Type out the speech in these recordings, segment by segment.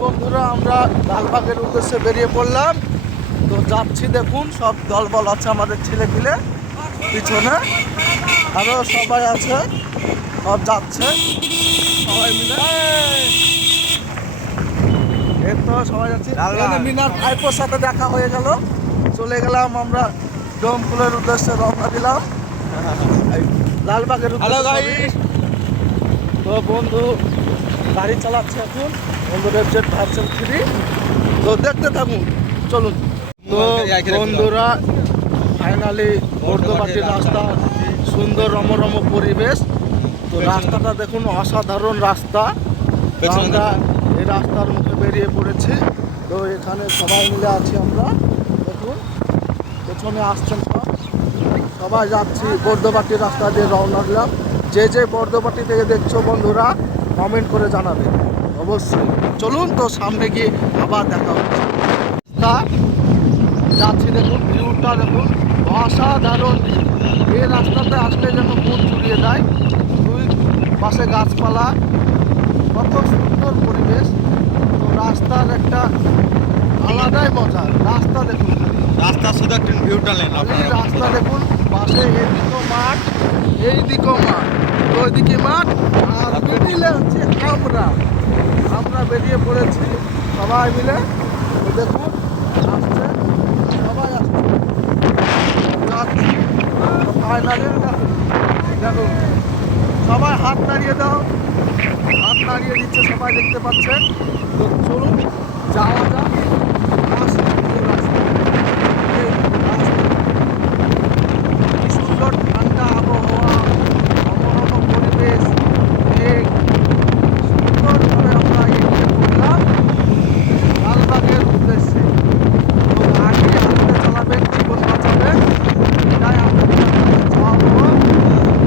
বন্ধুরা আমরা লালবাগের উদ্দেশ্যে বেরিয়ে পড়লাম। তো যাচ্ছি, দেখুন সব দলবল আছে আমাদের ছেলেপিলে, পিছনে আরও সবাই আছে, সব যাচ্ছে সবাই মিলে। এর তো সবাই যাচ্ছি। মিনার ভাইপোর সাথে দেখা হয়ে গেল, চলে গেলাম আমরা ডোমকুলের উদ্দেশ্যে রওনা দিলাম লালবাগের উদ্দেশ্যে। তো বন্ধু গাড়ি চালাচ্ছে এখন, বন্ধুদের জেট ভার্সন 3। তো দেখতে থাকুন, চলুন। তো বন্ধুরা ফাইনালি বর্ধমানের রাস্তা, সুন্দর রমরম পরিবেশ। তো রাস্তাটা দেখুন, অসাধারণ রাস্তা। আমরা এই রাস্তার মুখে বেরিয়ে পড়েছি। তো এখানে সবাই মিলে আছি আমরা, দেখুন পেছনে আসছেন সবাই যাচ্ছি বর্ধমানের রাস্তা দিয়ে রওনা দিলাম। যে যে বর্ধমাটি থেকে দেখছো বন্ধুরা কমেন্ট করে জানাবে অবশ্যই। চলুন তো সামনে গিয়ে আবার দেখা হচ্ছে। যাচ্ছি, দেখুন ভিউটা দেখুন, অসাধারণ। এই রাস্তাতে আসলে যেন মন জুড়িয়ে যায়। দুই পাশে গাছপালা, কত সুন্দর পরিবেশ। তো রাস্তার একটা আলাদাই মজা। রাস্তা দেখুন, রাস্তা শুধু একটা ভিউটা নেন আপনারা। রাস্তা দেখুন, পাশে এইদিকেও মাঠ, এইদিকেও মাঠ, ওইদিকে মাঠ, আর মিডিলে হচ্ছে আমরা বেরিয়ে পড়েছি সবাই মিলে। তো দেখুন আসছে, সবাই আসছে, যাচ্ছি ফাইনালি। দেখুন সবাই হাত নাড়িয়ে দাও, হাত নাড়িয়ে দিচ্ছে সবাই, দেখতে পাচ্ছেন। তো চলুন যাওয়া যাক। কি সুন্দর ঠান্ডা আবহাওয়া, মনোরম পরিবেশ, সুন্দরভাবে আমরা এগিয়ে পড়লাম লালবাগের উদ্দেশ্যে। তো গাড়ি হাতে চালাবেন, জীবন বাঁচাবেন, এটাই আমাদের চাওয়া।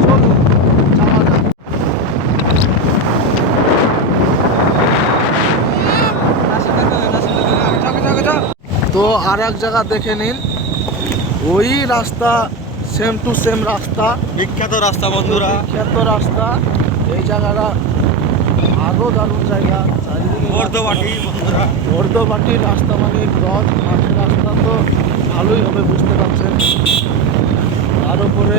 চলুন যাওয়া যাক। তো আর এক জায়গা দেখে নিন, ওই রাস্তা, সেম টু সেম রাস্তা, বিখ্যাত রাস্তা বন্ধুরা, বিখ্যাত রাস্তা। এই জায়গাটা আরও দারুণ জায়গা। বর্ধমাটি বন্ধুরা, বর্ধমাটির রাস্তা মানে ব্রজ মাঠের রাস্তা, তো ভালোই হবে বুঝতে পারছেন। তার উপরে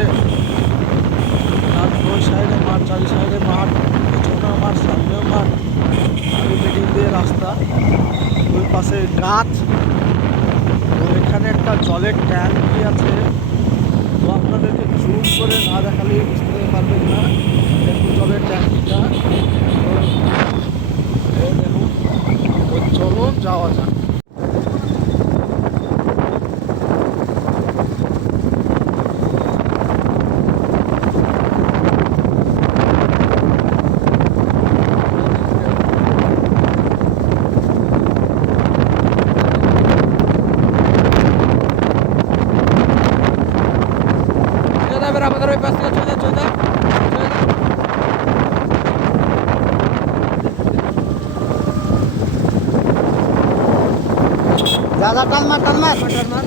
তার দুই সাইডে মাঠ, চারি সাইডে মাঠ, পেছনেও মাঠ, সামনেও মাঠ, আগে বেরিয়ে দিয়ে রাস্তা, ওই পাশে গাছ। তো এখানে একটা জলের ট্যাঙ্কি আছে। তো আপনাদেরকে জুম করে না দেখালে বুঝতে পারবেন না। একটু জলের ট্যাঙ্কিটা দেখুন। তো চলুন যাওয়া যাক। আমাদের ওই পাশ থেকে চলে চলে দাদা টালমার টালমার টালমার।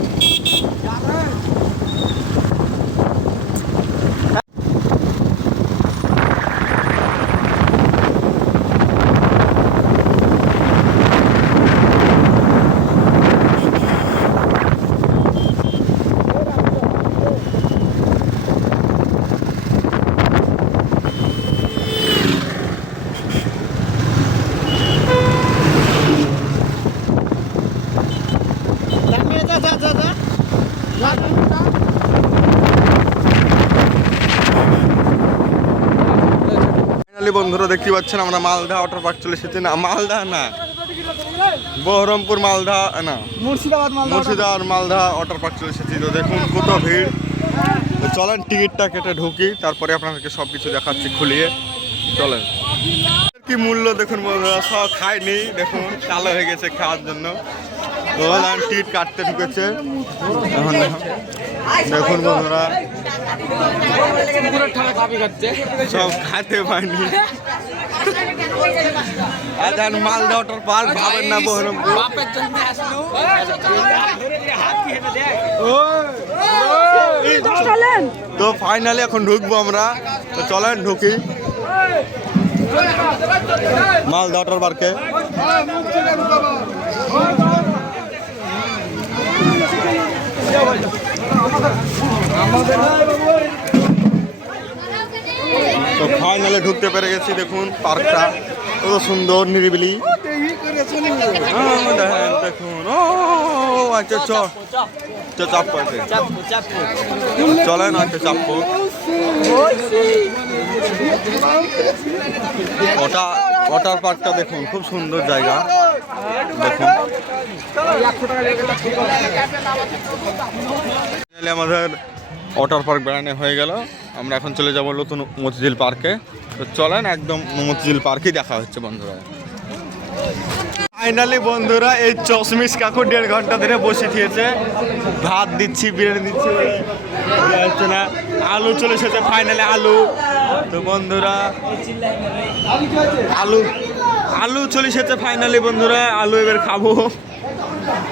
বন্ধুরা দেখতে পাচ্ছেন আমরা মালদা ওয়াটার পার্ক চলে এসেছি। না মালদা না, বহরমপুর মালদা না, মুর্শিদাবাদ মালদা ওয়াটার পার্ক চলে এসেছি। তো দেখুন কত ভিড়। তো চলেন টিকিটটা কেটে ঢুকি, তারপরে আপনাদেরকে সব কিছু দেখাচ্ছি খুলিয়ে। চলেন। কি মূল্য দেখুন বন্ধুরা, সব খায়নি, দেখুন চালু হয়ে গেছে খাওয়ার জন্য। তো টিকিট কাটতে ঢুকেছে এখন। দেখুন বন্ধুরা সব খাতে পায়নি। আর মালদা ওয়াটার পার্ক ভাবেন না বহরমপুর। তো ফাইনালি এখন ঢুকবো আমরা। তো চলেন ঢুকি মালদা ওয়াটার পার্কে। ফাইনালি ঢুকতে পেরে গেছি। দেখুন পার্কটা কত সুন্দর নিরিবিলি। দেখেন দেখুন, ও আচ্ছা চাপ পাইছে, চলেন আচ্ছা চাপ্পু। ওটার পার্কটা দেখুন, খুব সুন্দর জায়গা। দেখুন আমাদের ওয়াটার পার্ক বেড়ানো হয়ে গেল। আমরা এখন চলে যাব নতুন মতিঝিল পার্কে। তো চলেন একদম মতিঝিল পার্কেই দেখা হচ্ছে বন্ধুরা। ফাইনালি বন্ধুরা এই চশমিশ কাকু 1.5 ঘন্টা ধরে বসে দিয়েছে, ভাত দিচ্ছি, বিরিয়ানি দিচ্ছি, হচ্ছে না, আলু চলে এসেছে ফাইনালি আলু। তো বন্ধুরা আলু চলে এসেছে ফাইনালি বন্ধুরা, আলু এবার খাবো।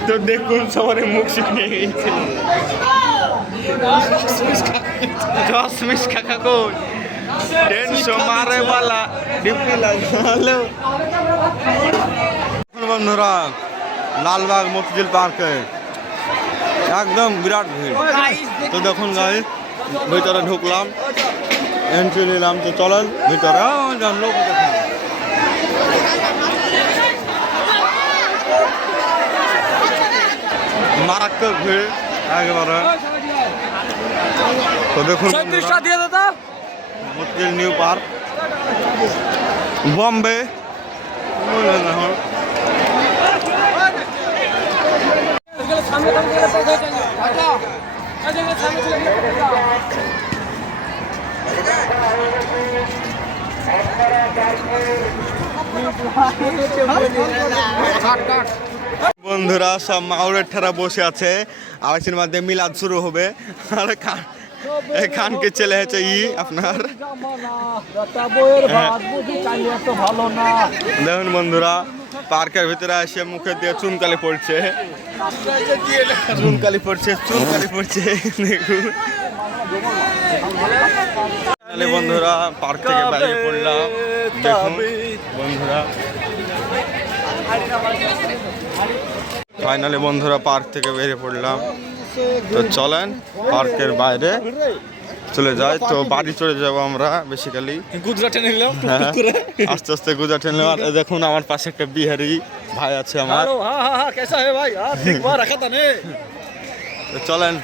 তো দেখুন সবার মুখ শুকিয়ে গেছে। চশমিশ কাকা কো টেনশন মারে বালা ডিপি লাগালো। বন্ধুরা লালবাগ মতিঝিল পার্কে একদম বিরাট ভিড়। তো দেখুন গাই ভিতরে ঢুকলাম, এন্ট্রি নিলাম। তো চলেন ভিতরে, লোক দেখুন মারাত্মক ভিড় একেবারে। তো দেখুন মতিঝিল নিউ পার্ক বম্বে। বন্ধুরা সব মাউরের ঠারা বসে আছে, আওয়াজের মধ্যে মিলাদ শুরু হবে। আর খানকে চলে হয়েছে আপনার দেখুন বন্ধুরা পার্কের ভিতরে এসে মুখে দিয়ে চুনকালি পড়ছে। দেখুন বন্ধুরা পার্ক থেকে বাইরে পড়লাম। দেখুন বন্ধুরা ফাইনালি বন্ধুরা পার্ক থেকে বেরিয়ে পড়লাম। তো চলেন পার্কের বাইরে চলে যায়। তো বাড়ি চলে যাবো আমরা বেসিক্যালি, আস্তে আস্তে গুজরাটে নিলাম। আর দেখুন আমার পাশে একটা বিহারি ভাই আছে আমার। তো চলেন